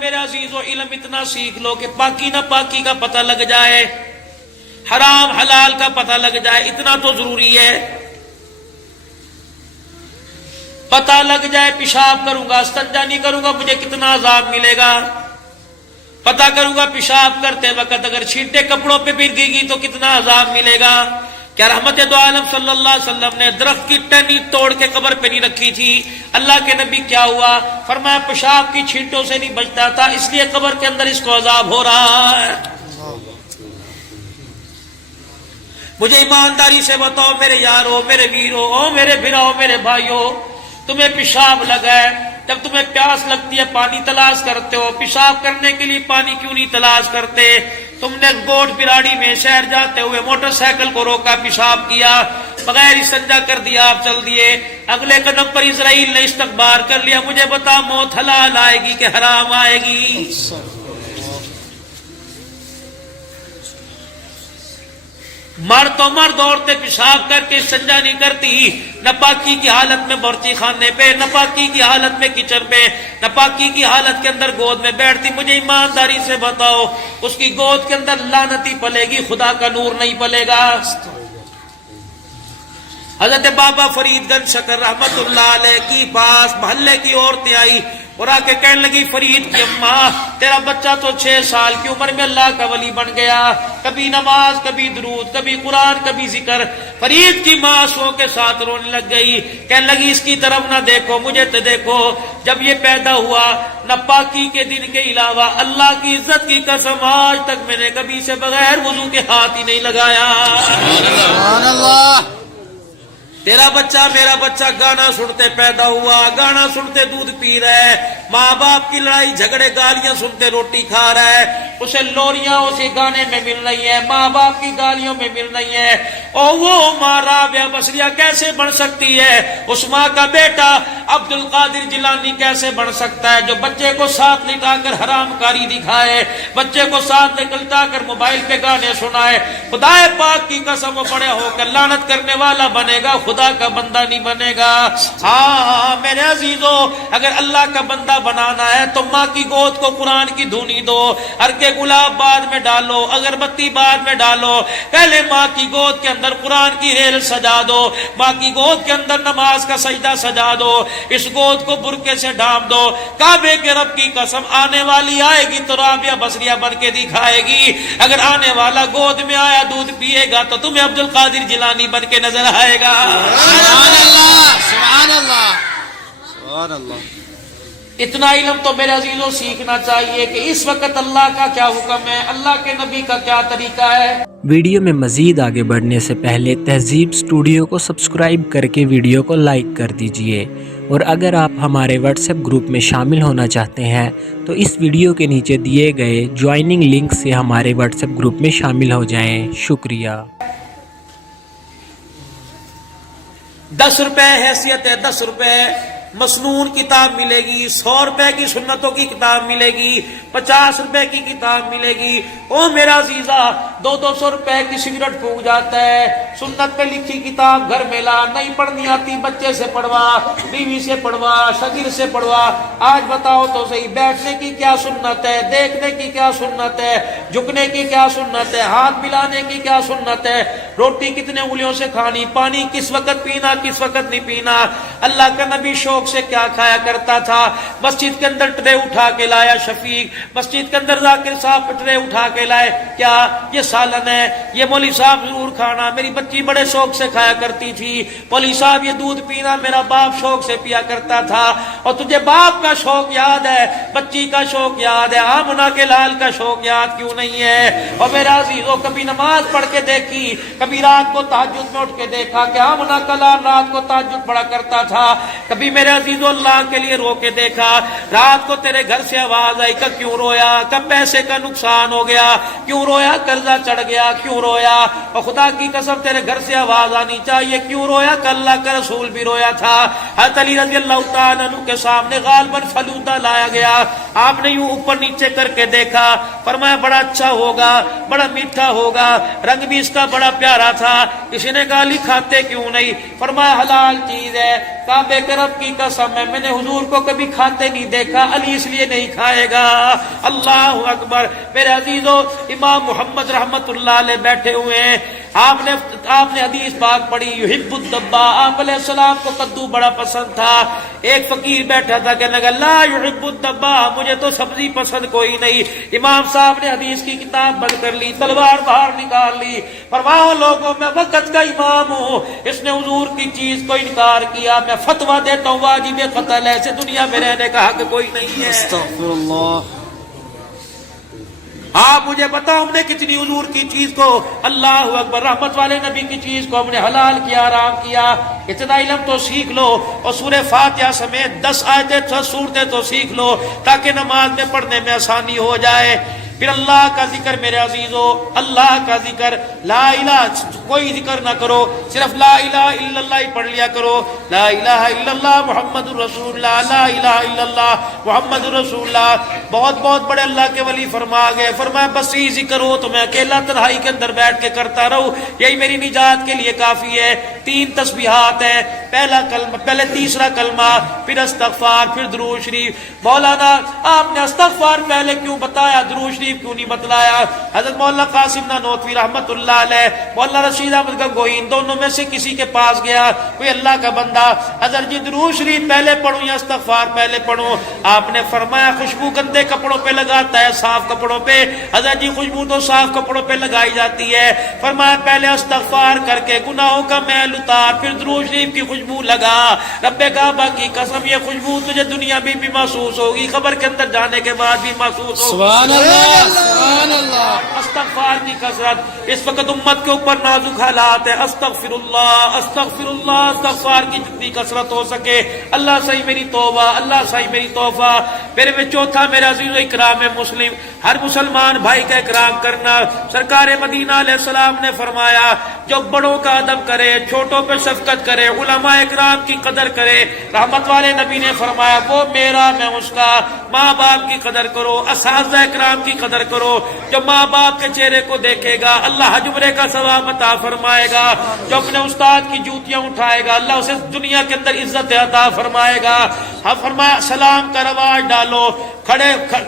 میرے عزیزو علم اتنا سیکھ لو کہ پاکی نہ پاکی کا پتہ لگ جائے، حرام حلال کا پتہ لگ جائے، اتنا تو ضروری ہے۔ پتہ لگ جائے پیشاب کروں گا استنجا نہیں کروں گا مجھے کتنا عذاب ملے گا، پتہ کروں گا پیشاب کرتے وقت اگر چھینٹے کپڑوں پہ گر گئی تو کتنا عذاب ملے گا۔ کیا رحمت دو عالم صلی اللہ علیہ وسلم نے درخت کی ٹہنی توڑ کے قبر پہ نہیں رکھی تھی؟ اللہ کے نبی کیا ہوا؟ فرمایا پیشاب کی چھینٹوں سے نہیں بچتا تھا اس لیے قبر کے اندر اس کو عذاب ہو رہا ہے۔ مجھے ایمانداری سے بتاؤ میرے یارو، میرے ویرو، او میرے بھراؤ، میرے بھائیو، تمہیں پیشاب لگا ہے، جب تمہیں پیاس لگتی ہے پانی تلاش کرتے ہو، پیشاب کرنے کے لیے پانی کیوں نہیں تلاش کرتے؟ تم نے گوٹ براڑی میں شہر جاتے ہوئے موٹر سائیکل کو روکا، پیشاب کیا، بغیر استنجا کر دیا، آپ چل دیے، اگلے قدم پر اسرائیل نے استغفار کر لیا، مجھے بتا موت حلال آئے گی کہ حرام آئے گی؟ مرد تو مرد، عورتیں پیشاب کر کے استنجا نہیں کرتی، ناپاکی کی حالت میں بورچی خانے پہ، ناپاکی کی حالت میں کچن پہ، ناپاکی کی حالت کے اندر گود میں بیٹھتی۔ مجھے ایمانداری سے بتاؤ اس کی گود کے اندر لعنتی پلے گی، خدا کا نور نہیں پلے گا۔ حضرت بابا فرید گنج شکر رحمت اللہ علیہ کی پاس محلے کی عورتیں آئی اور آ کے کہنے لگی فرید کی اماں تیرا بچہ تو 6 سال کی عمر میں اللہ کا ولی بن گیا، کبھی نماز، کبھی درود، کبھی قرآن، کبھی ذکر۔ فرید کی ماں آنسوؤں کے ساتھ رونے لگ گئی، کہنے لگی اس کی طرف نہ دیکھو مجھے تو دیکھو، جب یہ پیدا ہوا نہ پاکی کے دن کے علاوہ اللہ کی عزت کی قسم آج تک میں نے کبھی سے بغیر وضو کے ہاتھ ہی نہیں لگایا۔ سبحان اللہ۔ تیرا بچہ میرا بچہ گانا سنتے پیدا ہوا، گانا سنتے دودھ پی رہا ہے، ماں باپ کی لڑائی جھگڑے گالیاں سنتے روٹی کھا رہا ہے، اسے لوریاں اسے گانے میں مل رہی ہیں، ماں باپ کی گالیوں میں مل رہی ہیں، اور وہ ماں رابعہ بصریہ کیسے بن سکتی ہے؟ اس ماں کا بیٹا عبد القادر جیلانی کیسے بن سکتا ہے جو بچے کو ساتھ لٹا کر حرام کاری دکھائے، بچے کو ساتھ لٹا کر موبائل پہ گانے سنائے؟ خدا پاک کی قسم وہ بڑے ہو کر لعنت کرنے والا بنے گا، خدا کا بندہ نہیں بنے گا۔ ہاں میرے عزیزو، اگر اللہ کا بندہ بنانا ہے تو ماں کی گود کو قرآن کی دھونی دو، ارکے گلاب بعد میں ڈالو، اگربتی بعد میں ڈالو، پہلے ماں کی گود کے اندر قرآن کی ریل سجا دو، ماں کی گود کے اندر نماز کا سجدہ سجا دو، اس گود کو برقعے سے ڈھانپ دو۔ کعبے کے رب کی قسم آنے والی آئے گی تو رابعہ بصریہ بن کے دکھائے گی، اگر آنے والا گود میں آیا دودھ پیے گا تو تمہیں عبد القادر جیلانی بن کے نظر آئے گا۔ سبحان اللہ، سبحان اللہ، سبحان اللہ۔ اتنا علم تو میرے عزیزوں سیکھنا چاہیے کہ اس وقت اللہ کا کیا حکم ہے، اللہ کے نبی کا کیا طریقہ ہے۔ ویڈیو میں مزید آگے بڑھنے سے پہلے تہذیب اسٹوڈیو کو سبسکرائب کر کے ویڈیو کو لائک کر دیجئے، اور اگر آپ ہمارے واٹس ایپ گروپ میں شامل ہونا چاہتے ہیں تو اس ویڈیو کے نیچے دیے گئے جوائننگ لنک سے ہمارے واٹس ایپ گروپ میں شامل ہو جائیں۔ شکریہ۔ 10 روپے حیثیت ہے، 10 روپے مسنون کتاب ملے گی، 100 روپے کی سنتوں کی کتاب ملے گی، 50 روپے کی کتاب ملے گی۔ او میرا عزیزہ، 200 روپے کی سگریٹ پھونک جاتا ہے، سنت پہ لکھی کتاب گھر میں لا، نہیں پڑھنی آتی بچے سے پڑھوا، بیوی سے پڑھوا، شاگرد سے پڑھوا۔ آج بتاؤ تو صحیح، بیٹھنے کی کیا سنت ہے، دیکھنے کی کیا سنت ہے، جھکنے کی کیا سنت ہے، ہاتھ ملانے کی کیا سنت ہے، روٹی کتنے انگلیوں سے کھانی، پانی کس وقت پینا کس وقت نہیں پینا۔ اللہ کا نبی شوق سے کیا کھایا کرتا تھا؟ مسجد کے اندر ٹرے اٹھا کے لایا شفیق، مسجد کے اندر ذاکر صاحب ٹرے اٹھا کے لائے، کیا یہ سالن ہے، یہ مولوی صاحب ضرور کھانا، میری بچی بڑے شوق سے کھایا کرتی تھی، مولوی صاحب یہ دودھ پینا میرا باپ شوق سے پیا کرتا تھا۔ اور تجھے باپ کا شوق یاد ہے، بچی کا شوق یاد ہے، آمنہ کے لال کا شوق یاد کیوں نہیں ہے؟ اور میرا عزیزو، کبھی نماز پڑھ کے دیکھی، کبھی رات کو تہجد میں اٹھ کے دیکھا کہ آمنہ کا لال رات کو تہجد پڑھا کرتا تھا، کبھی میرے عزیزو اللہ کے لیے رو کے دیکھا، رات کو تیرے گھر سے آواز آئی کہ کیوں رویا، کب پیسے کا نقصان ہو گیا، کیوں رویا، قرضہ چڑھ گیا کیوں رویا، اور خدا کی قسم تیرے گھر سے آواز آنی چاہیے کیوں رویا، کہ اللہ کا رسول بھی رویا تھا۔ حضرت علی رضی اللہ تعالیٰ عنہ کے سامنے غالباً فلودہ لایا گیا، آپ نے یوں اوپر نیچے کر کے دیکھا، فرمایا بڑا اچھا ہوگا، بڑا میٹھا ہوگا، رنگ بھی اس کا بڑا پیارا پیارا تھا. کسی نے کہا کھاتے کیوں نہیں؟ فرمایا حلال چیز ہے. کعبے کے رب کی قسم ہے میں نے حضور کو کبھی کھاتے نہیں دیکھا، علی اس لیے نہیں کھائے گا. اللہ اکبر. میرے عزیزو، امام محمد رحمت اللہ علیہ بیٹھے ہوئے ہیں. آپ نے حدیث پاک پڑھی یحب الدبا. آپ علیہ السلام کو کدو بڑا پسند تھا. ایک فقیر بیٹھا تھا کہنے لگا لا یحب الدبا، مجھے تو سبزی پسند کوئی نہیں. امام صاحب نے حدیث کی کتاب بند کر لی، تلوار باہر نکال لی. فرماؤ لوگوں میں وقت کا امام ہوں، اس نے حضور کی چیز کو انکار کیا، میں فتویٰ دیتا ہوں واجب قتل ہے، ایسے دنیا میں رہنے کا حق کوئی نہیں ہے. استغفر اللہ. آپ مجھے بتاؤ ہم نے کتنی حضور کی چیز کو، اللہ اکبر، رحمت والے نبی کی چیز کو ہم نے حلال کیا، حرام کیا. اتنا علم تو سیکھ لو اور سورہ فاتحہ سمیت 10 آیتیں سورتیں تو سیکھ لو تاکہ نماز میں پڑھنے میں آسانی ہو جائے. پھر اللہ کا ذکر میرے عزیزو، اللہ کا ذکر، لا الہ، کوئی ذکر نہ کرو، صرف لا الہ الا اللہ ہی پڑھ لیا کرو. لا الہ الا اللہ محمد الرسول اللہ، لا الہ الا اللہ محمد الرسول اللہ. بہت بہت بڑے اللہ کے ولی فرما گئے، فرمایا بس یہ ذکر ہو تو میں اکیلا تنہائی کے اندر بیٹھ کے کرتا رہوں، یہی میری نجات کے لیے کافی ہے. 3 تسبیحات ہیں، پہلا کلمہ، پہلے تیسرا کلمہ، پھر استغفار، پھر درود شریف. مولانا آپ نے استغفار پہلے کیوں بتایا، درود شریف کیوں نہیں بتلایا؟ حضرت مولانا قاسم نانوتوی رحمت اللہ علیہ، مولانا رشید احمد گنگوہین، دونوں میں سے کسی کے پاس گیا کوئی اللہ کا بندہ، حضرت جی درود شریف پہلے پڑھوں یا استغفار پہلے پڑھوں؟ آپ نے فرمایا خوشبو گندے کپڑوں پہ لگاتا ہے، صاف کپڑوں پہ؟ حضرت جی خوشبو تو صاف کپڑوں پہ لگائی جاتی ہے. فرمایا پہلے استغفار کر کے گناہوں کا میل اتار، پھر درود شریف کی خوشبو لگا. رب کعبہ کی قسم یہ خوشبو تجھے دنیا میں بھی محسوس ہوگی، قبر کے اندر جانے کے بعد بھی محسوس ہوگی. سبحان اللہ، سبحان اللہ. استغفار کی کثرت، اس وقت امت کے اوپر نازک حالات ہے. استغفر اللہ، استغفر اللہ. استغفار کی جتنی کثرت ہو سکے. اللہ صحیح میری توبہ، اللہ صحیح میری توبہ. پھر میں چوتھا میرا عزیز اکرام مسلم، ہر مسلمان بھائی کا اکرام کرنا. سرکار مدینہ علیہ السلام نے فرمایا جو بڑوں کا ادب کرے، چھوٹوں پہ شفقت کرے، علماء اکرام کی قدر کرے. رحمت والے نبی نے فرمایا وہ میرا میں اس کا. ماں باپ کی قدر کرو، اساتذہ اکرام کی قدر کرو. جو ماں باپ کے چہرے کو دیکھے گا اللہ حج عمرے کا ثواب عطا فرمائے گا. جو اپنے استاد کی جوتیاں اٹھائے گا اللہ اسے دنیا کے اندر عزت عطا فرمائے گا. ہاں فرمایا سلام کا رواج ڈالو،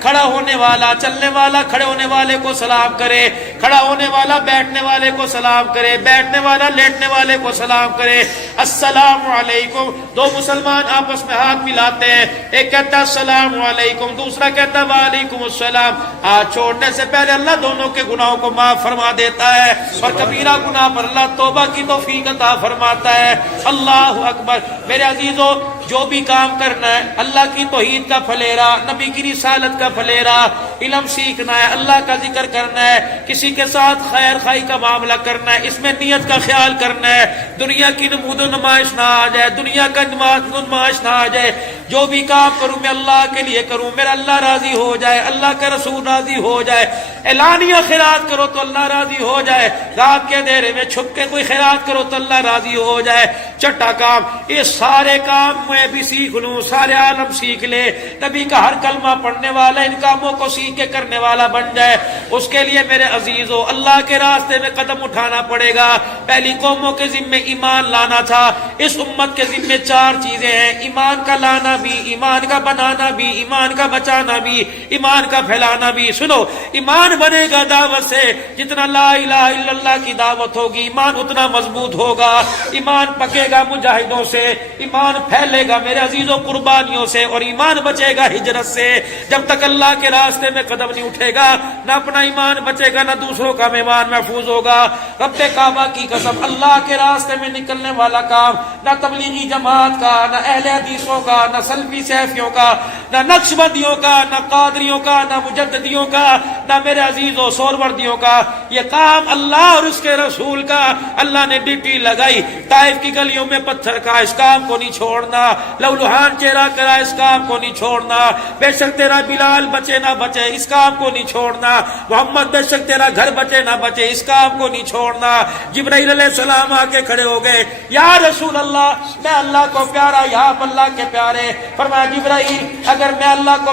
کھڑا ہونے والا، چلنے والا کھڑے ہونے والے کو سلام کرے، کھڑا ہونے والا بیٹھنے والے کو سلام کرے، بیٹھنے والا لیٹنے والے کو سلام کرے. السلام علیکم. 2 مسلمان آپس میں ہاتھ ملاتے ہیں، ایک کہتا ہے السلام علیکم، دوسرا کہتا ہے وعلیکم السلام. ہاتھ چھوڑنے سے پہلے اللہ دونوں کے گناہوں کو معاف فرما دیتا ہے اور کبیرہ گناہ پر اللہ توبہ کی توفیق عطا فرماتا ہے. اللہ اکبر. میرے عزیزو جو بھی کام کرنا ہے اللہ کی توحید کا پھلیرا، نبی کی رسالت کا پھلیرا، علم سیکھنا ہے، اللہ کا ذکر کرنا ہے، کسی کے ساتھ خیر خائی کا معاملہ کرنا ہے، اس میں نیت کا خیال کرنا ہے، دنیا کی نمود و نمائش نہ آ جائے، دنیا کا نمائش نہ آ جائے. جو بھی کام کروں میں اللہ کے لیے کروں، میرا اللہ راضی ہو جائے، اللہ کا رسول راضی ہو جائے. اعلانیہ خیرات کرو تو اللہ راضی ہو جائے، رات کے اندھیرے میں چھپ کے کوئی خیرات کرو تو اللہ راضی ہو جائے. چھٹا کام، یہ سارے کام میں بھی سیکھ لوں، سارے عالم سیکھ لے، نبی کا ہر کلمہ پڑھنے والا ان کاموں کو سیکھ کے کرنے والا بن جائے. اس کے لیے میرے عزیزو اللہ کے راستے میں قدم اٹھانا پڑے گا. پہلی قوموں کے ذمے ایمان لانا تھا، اس امت کے ذمے 4 چیزیں ہیں: ایمان کا لانا بھی، ایمان کا بنانا بھی، ایمان کا بچانا بھی، ایمان کا پھیلانا بھی. سنو، ایمان بنے گا دعوت سے، جتنا لا الہ الا اللہ کی دعوت ہوگی ایمان اتنا مضبوط ہوگا. ایمان پکے گا مجاہدوں سے، ایمان پھیلے گا میرے عزیزوں قربانیوں سے، اور ایمان بچے گا ہجرت سے. جب تک اللہ کے راستے میں قدم نہیں اٹھے گا نہ اپنا ایمان بچے گا نہ دوسروں کا ایمان محفوظ ہوگا. رب کعبہ کی قسم اللہ کے راستے میں نکلنے والا کام نہ تبلیغی جماعت کا، نہ اہل حدیثوں کا، نہ سلفی سیفیوں کا، نہ نقشبندیوں کا، نہ قادریوں کا، نہ مجددیوں کا، نہ میرے عزیزوں سہروردیوں کا. یہ کام اللہ اور اس کے رسول کا. اللہ نے ڈیوٹی لگائی طائف کی گلیوں میں پتھر کا، اس کام کو نہیں چھوڑنا. لولوہان چہرہ کرا، اس کام کو نہیں چھوڑنا. بے شک تیرا بلال بچے نہ بچے، اس کام کو نہیں چھوڑنا. محمد بے شک تیرا گھر بچے نہ بچے، اس کام کو نہیں چھوڑنا. جبرائیل علیہ السلام آ کے کھڑے ہو گئے، یا رسول اللہ میں اللہ کو پیارا، یا آپ اللہ کے پیارے. فرمایا جبرائیل اگر میں اللہ کو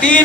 3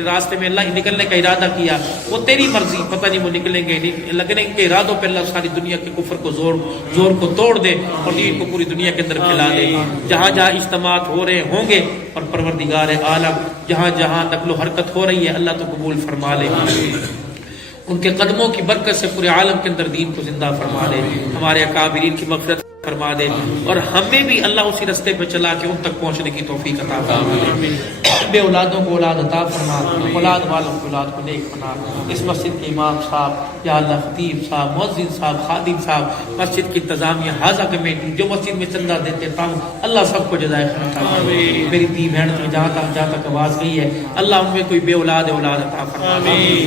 تیرے راستے میں اللہ نکلنے کا ارادہ کیا، وہ تیری مرضی، پتہ نہیں وہ نکلیں گے نہیں، لگنے کے ارادوں پہ اللہ ساری دنیا کے کفر کو زور کو توڑ دے اور دین کو پوری دنیا کے اندر پھیلا دے۔ جہاں جہاں اجتماعات ہو رہے ہوں گے اور پروردگار عالم جہاں جہاں نقل و حرکت ہو رہی ہے اللہ تو قبول فرما لے، ان کے قدموں کی برکت سے پورے عالم کے اندر دین کو زندہ فرما دے، ہمارے اکابرین کی مغفرت فرما دے، اور ہمیں بھی اللہ اسی رستے پہ چلا کے ان تک پہنچنے کی توفیق عطا فرما دے۔ بے اولادوں کو اولاد عطا فرما، اولاد والوں کو اولاد کو نیک بنا۔ اس مسجد کے امام صاحب، یا اللہ خطیب صاحب، مؤذن صاحب، خادم صاحب، مسجد کی انتظامیہ، حاضہ کمیٹی جو مسجد میں چندہ دیتے تاؤں، اللہ سب کو جزائے خیر عطا فرما۔ میری دی بہن کی جہاں تک آواز گئی ہے اللہ ان میں کوئی بے اولاد عطا فرما،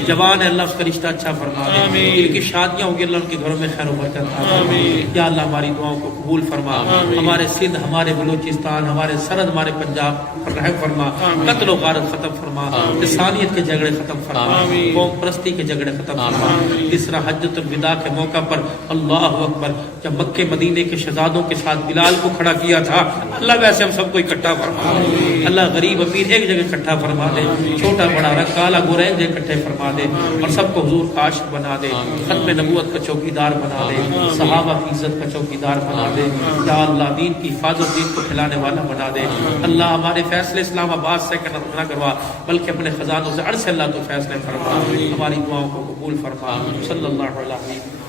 جوان ہے اللہ اس کا رشتہ اچھا فرما دے، ان کی شادیاں ہوگی اللہ ان کے گھروں میں خیر و برکت عطا فرما۔ یا اللہ ہماری دعاؤں کو قبول فرما، ہمارے سندھ، ہمارے بلوچستان، ہمارے سرحد، ہمارے پنجاب پر رحم فرما، قتل و غارت ختم فرما، لسانیت کے جھگڑے ختم فرما، قوم پرستی کے جھگڑے ختم فرما۔ اس طرح حجۃ الوداع کے موقع پر اللہ اکبر جب مکے مدینے کے شہزادوں کے ساتھ بلال کو کھڑا کیا تھا، اللہ ویسے ہم سب کو اکٹھا فرما، اللہ غریب امیر ایک جگہ اکٹھا فرما دے، چھوٹا بڑا رنگ کالا گورا ایک جگہ اکٹھے فرما دے، اور سب کو حضور کا عاشق بنا دے، ختم نبوت کا چوکیدار بنا دے، صحابہ کی عزت کا چوکیدار بنا دے، یا اللہ دین کی حفاظت، دین کو پھیلانے والا بنا دے۔ اللہ ہمارے فیصلے اسلام آباد سے نہ کروا بلکہ اپنے خزانوں سے عرش اللہ تو فیصلے فرما، ہماری دعاؤں کو قبول فرما۔ صلی اللہ علیہ وسلم۔